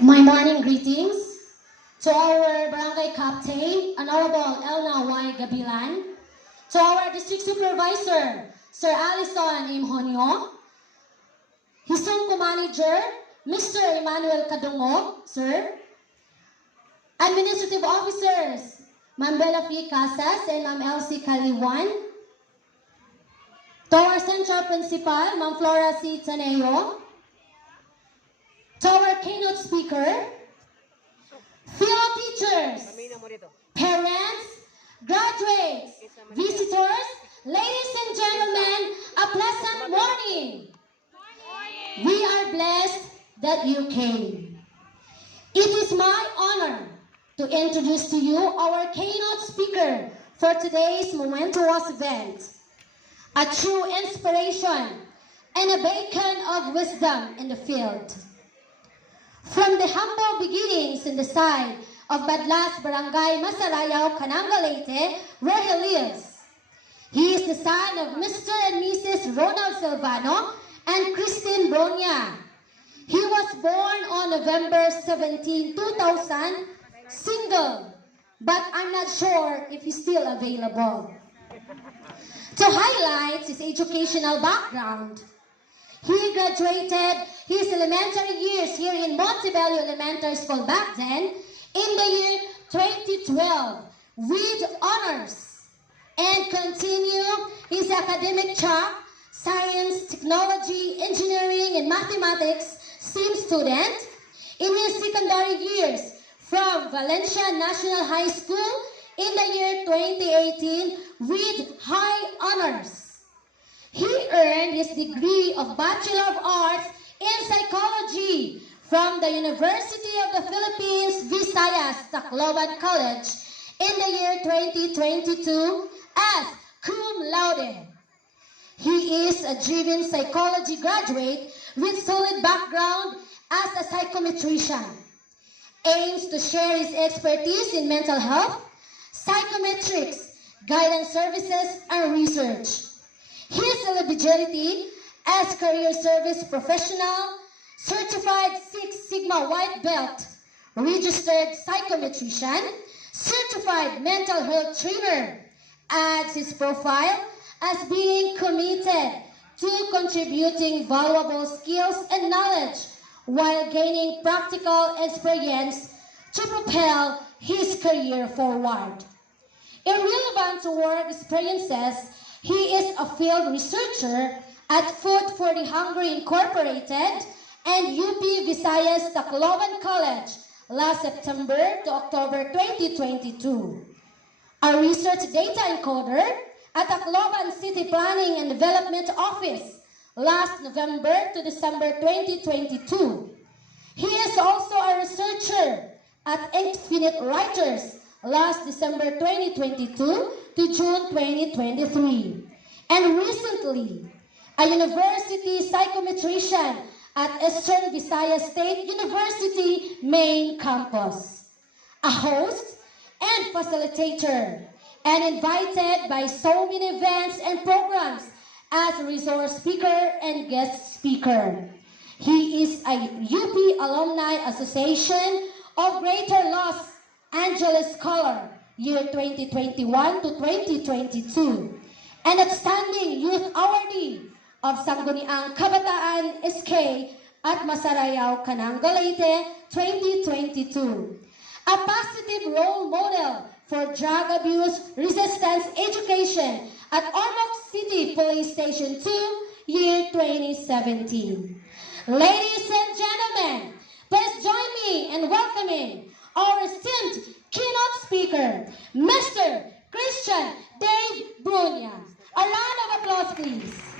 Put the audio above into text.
My morning greetings to our barangay captain, Honorable Elna Y. Gabilan, to our district supervisor, Sir Alison Imhonyo, Hisongko manager, Mr. Emmanuel Kadungog, sir, administrative officers, Ma'am Bella P. Casas and Ma'am Elsie Kaliwan, to our central principal, Ma'am Flora C. Taneo, to our keynote speaker, fellow teachers, parents, graduates, visitors, ladies and gentlemen, a pleasant morning. We are blessed that you came. It is my honor to introduce to you our keynote speaker for today's momentous event, a true inspiration and a beacon of wisdom in the field. From the humble beginnings in the side of Badlas Barangay Masarayaw, Cananga Leyte, where he lives. He is the son of Mr. and Mrs. Ronald Silvano and Christine Bronya. He was born on November 17, 2000, single, but I'm not sure if he's still available. To highlight his educational background, he graduated his elementary years here in Montebello Elementary School back then in the year 2012 with honors and continued his academic track, science, technology, engineering, and mathematics STEM student in his secondary years from Valencia National High School in the year 2018 with high honors. He earned his degree of Bachelor of Arts in Psychology from the University of the Philippines, Visayas, Tacloban College in the year 2022 as cum laude. He is a driven psychology graduate with solid background as a psychometrician. Aims to share his expertise in mental health, psychometrics, guidance services, and research. His eligibility as career service professional, certified Six Sigma White Belt, registered psychometrician, certified mental health trainer, adds his profile as being committed to contributing valuable skills and knowledge while gaining practical experience to propel his career forward. Irrelevant to work experiences, he is a field researcher at Food for the Hungry Incorporated and UP Visayas Tacloban College last September to October 2022. A research data encoder at Tacloban City Planning and Development Office last November to December 2022. He is also a researcher at Infinite Writers last December 2022 to June 2023. And recently, a university psychometrician at Eastern Visayas State University main campus. A host and facilitator, and invited by so many events and programs as a resource speaker and guest speaker. He is a UP Alumni Association of Greater Los Angeles Scholar, year 2021 to 2022, and outstanding youth awardee of Sangguniang Kabataan SK at Masarayaw, Cananga Leyte, 2022. A positive role model for drug abuse resistance education at Ormoc City Police Station 2, year 2017. Ladies and gentlemen, please join me in welcoming our esteemed keynote speaker, Mr. Christian Dave Brunya. A round of applause, please.